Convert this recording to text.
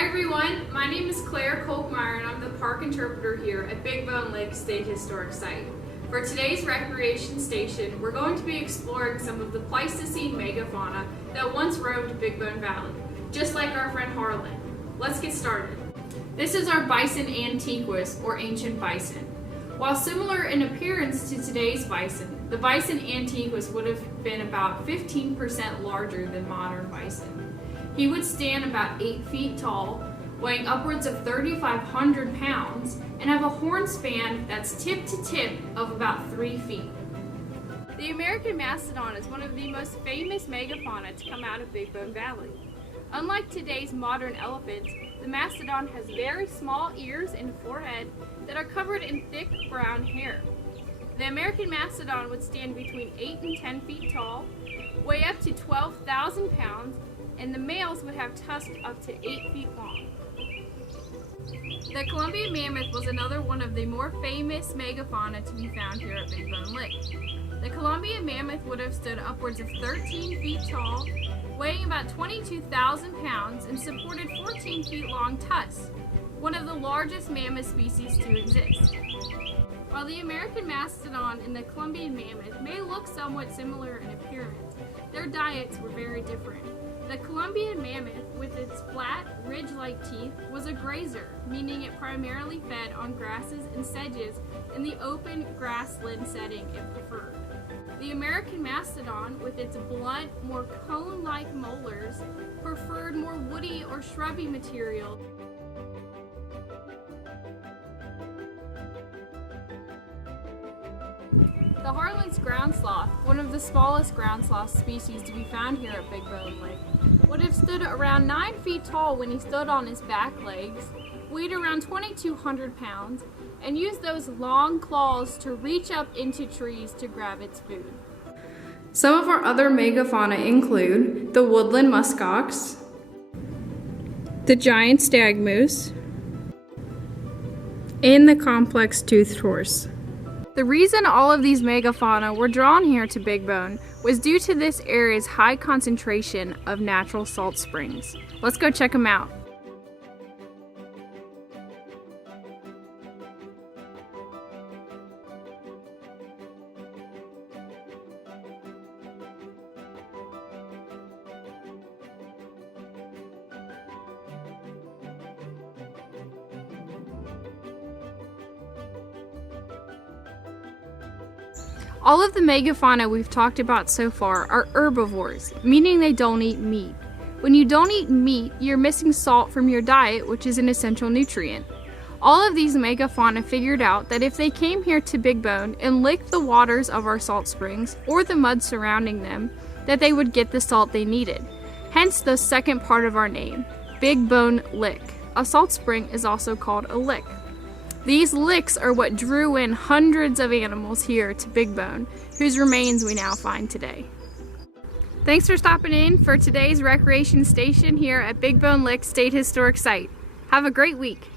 Hi everyone, my name is Claire Kolkmeyer and I'm the park interpreter here at Big Bone Lake State Historic Site. For today's recreation station, we're going to be exploring some of the Pleistocene megafauna that once roamed Big Bone Valley, just like our friend Harlan. Let's get started. This is our bison antiquus, or ancient bison. While similar in appearance to today's bison, the bison antiquus would have been about 15% larger than modern bison. He would stand about 8 feet tall, weighing upwards of 3,500 pounds, and have a horn span that's tip to tip of about 3 feet. The American mastodon is one of the most famous megafauna to come out of Big Bone Valley. Unlike today's modern elephants, the mastodon has very small ears and forehead that are covered in thick brown hair. The American mastodon would stand between 8 and 10 feet tall, weigh up to 12,000 pounds, and the males would have tusks up to 8 feet long. The Columbian mammoth was another one of the more famous megafauna to be found here at Big Bone Lake. The Columbian mammoth would have stood upwards of 13 feet tall, weighing about 22,000 pounds, and supported 14 feet long tusks, one of the largest mammoth species to exist. While the American mastodon and the Columbian mammoth may look somewhat similar in appearance, their diets were very different. The Columbian mammoth, with its flat, ridge-like teeth, was a grazer, meaning it primarily fed on grasses and sedges in the open grassland setting if preferred. The American mastodon, with its blunt, more cone-like molars, preferred more woody or shrubby material. The Harlan's ground sloth, one of the smallest ground sloth species to be found here at Big Bone Lake, would have stood around 9 feet tall when he stood on his back legs, weighed around 2,200 pounds, and used those long claws to reach up into trees to grab its food. Some of our other megafauna include the woodland muskox, the giant stag moose, and the complex toothed horse. The reason all of these megafauna were drawn here to Big Bone was due to this area's high concentration of natural salt springs. Let's go check them out. All of the megafauna we've talked about so far are herbivores, meaning they don't eat meat. When you don't eat meat, you're missing salt from your diet, which is an essential nutrient. All of these megafauna figured out that if they came here to Big Bone and licked the waters of our salt springs, or the mud surrounding them, that they would get the salt they needed. Hence the second part of our name, Big Bone Lick. A salt spring is also called a lick. These licks are what drew in hundreds of animals here to Big Bone, whose remains we now find today. Thanks for stopping in for today's recreation station here at Big Bone Lake State Historic Site. Have a great week.